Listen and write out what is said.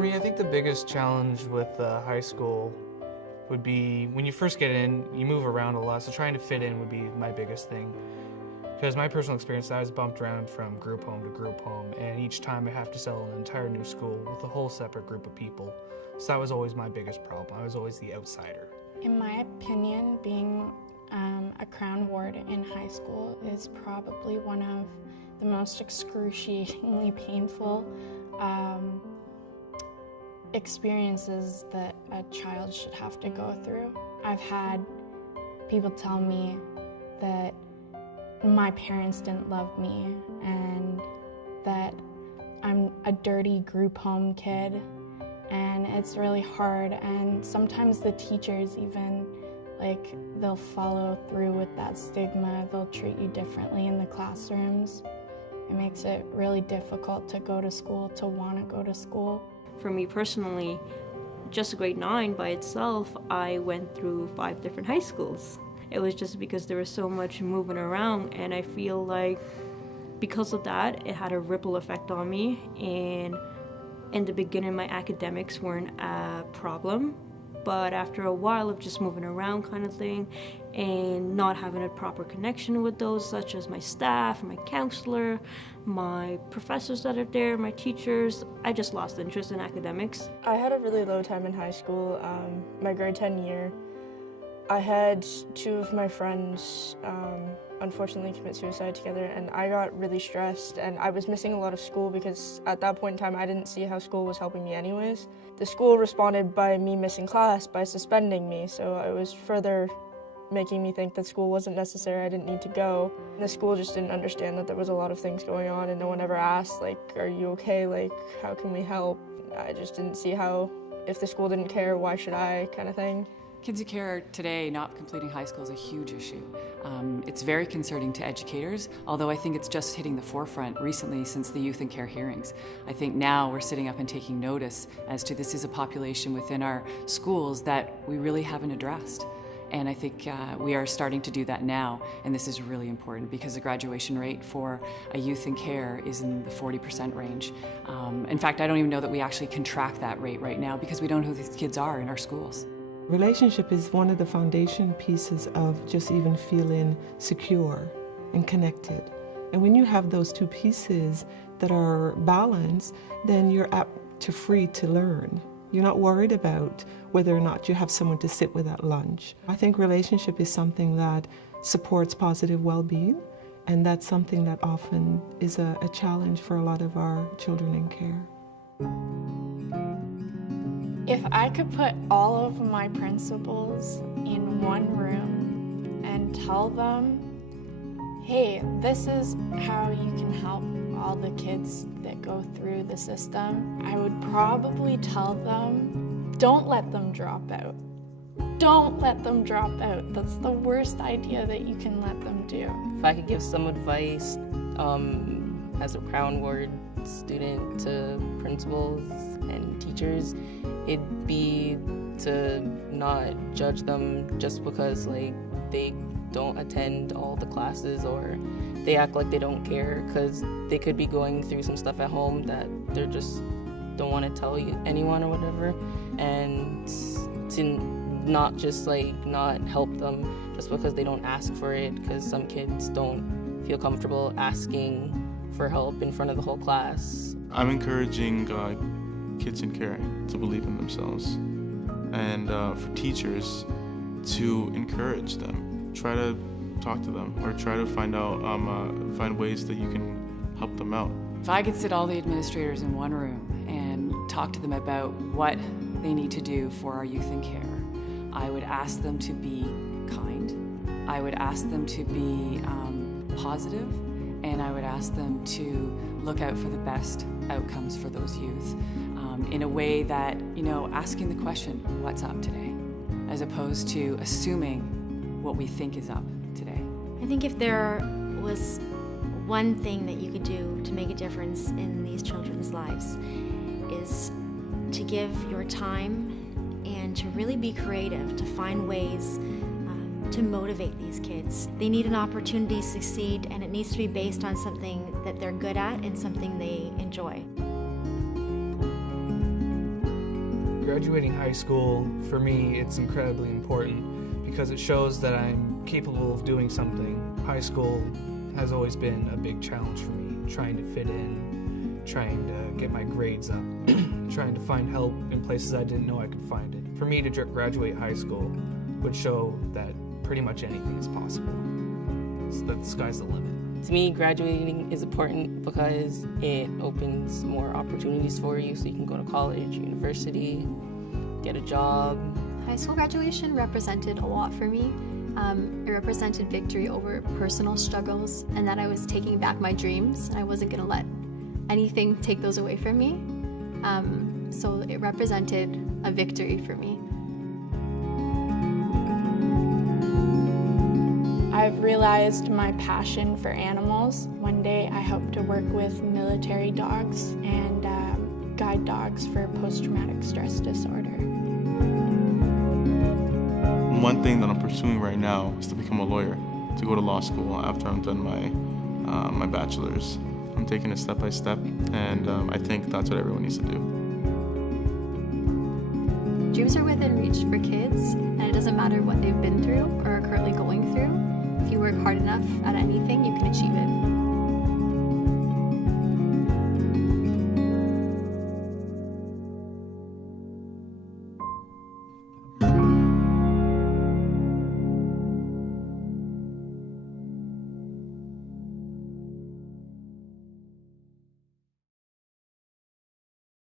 For me, I think the biggest challenge with high school would be when you first get in, you move around a lot, so trying to fit in would be my biggest thing. Because my personal experience, I was bumped around from group home to group home, and each time I have to settle in an entire new school with a whole separate group of people. So that was always my biggest problem. I was always the outsider. In my opinion, being a Crown Ward in high school is probably one of the most excruciatingly painful experiences that a child should have to go through. I've had people tell me that my parents didn't love me and that I'm a dirty group home kid, and it's really hard, and sometimes the teachers even, they'll follow through with that stigma. They'll treat you differently in the classrooms. It makes it really difficult to go to school, to want to go to school. For me personally, just grade 9 by itself, I went through 5 different high schools. It was just because there was so much moving around, and I feel like because of that, it had a ripple effect on me. And in the beginning, my academics weren't a problem, but after a while of just moving around kind of thing and not having a proper connection with those, such as my staff, my counselor, my professors that are there, my teachers, I just lost interest in academics. I had a really low time in high school, my grade 10 year. I had 2 of my friends unfortunately commit suicide together, and I got really stressed, and I was missing a lot of school because at that point in time I didn't see how school was helping me anyways. The school responded by me missing class, by suspending me, so it was further making me think that school wasn't necessary, I didn't need to go. And the school just didn't understand that there was a lot of things going on, and no one ever asked, are you okay, how can we help? I just didn't see how, if the school didn't care, why should I, kind of thing. Kids who care today not completing high school is a huge issue. It's very concerning to educators, although I think it's just hitting the forefront recently since the youth and care hearings. I think now we're sitting up and taking notice as to this is a population within our schools that we really haven't addressed. And I think we are starting to do that now, and this is really important because the graduation rate for a youth in care is in the 40% range. In fact, I don't even know that we actually can track that rate right now because we don't know who these kids are in our schools. Relationship is one of the foundation pieces of just even feeling secure and connected. And when you have those 2 pieces that are balanced, then you're apt to free to learn. You're not worried about whether or not you have someone to sit with at lunch. I think relationship is something that supports positive well-being, and that's something that often is a challenge for a lot of our children in care. If I could put all of my principals in one room and tell them, hey, this is how you can help all the kids that go through the system, I would probably tell them, don't let them drop out. Don't let them drop out. That's the worst idea that you can let them do. If I could give some advice as a Crown Ward student to principals and teachers, it'd be to not judge them just because they don't attend all the classes or they act like they don't care, because they could be going through some stuff at home that they just don't want to tell anyone or whatever, and to not just not help them just because they don't ask for it, because some kids don't feel comfortable asking for help in front of the whole class. I'm encouraging kids in care to believe in themselves, and for teachers to encourage them. Try to talk to them, or try to find ways that you can help them out. If I could sit all the administrators in one room and talk to them about what they need to do for our youth in care, I would ask them to be kind, I would ask them to be positive, and I would ask them to look out for the best outcomes for those youth in a way that, asking the question, what's up today, as opposed to assuming what we think is up today. I think if there was one thing that you could do to make a difference in these children's lives is to give your time and to really be creative, to find ways to motivate these kids. They need an opportunity to succeed, and it needs to be based on something that they're good at and something they enjoy. Graduating high school, for me, it's incredibly important because it shows that I'm capable of doing something. High school has always been a big challenge for me, trying to fit in, trying to get my grades up, trying to find help in places I didn't know I could find it. For me to graduate high school would show that pretty much anything is possible. So that the sky's the limit. To me, graduating is important because it opens more opportunities for you, so you can go to college, university, get a job. High school graduation represented a lot for me. It represented victory over personal struggles and that I was taking back my dreams and I wasn't going to let anything take those away from me. So it represented a victory for me. I've realized my passion for animals. One day I hope to work with military dogs and guide dogs for post-traumatic stress disorder. One thing that I'm pursuing right now is to become a lawyer, to go to law school after I'm done my bachelor's. I'm taking it step by step, and I think that's what everyone needs to do. Dreams are within reach for kids, and it doesn't matter what they've been through or are currently going through. If you work hard enough at anything, you can achieve it.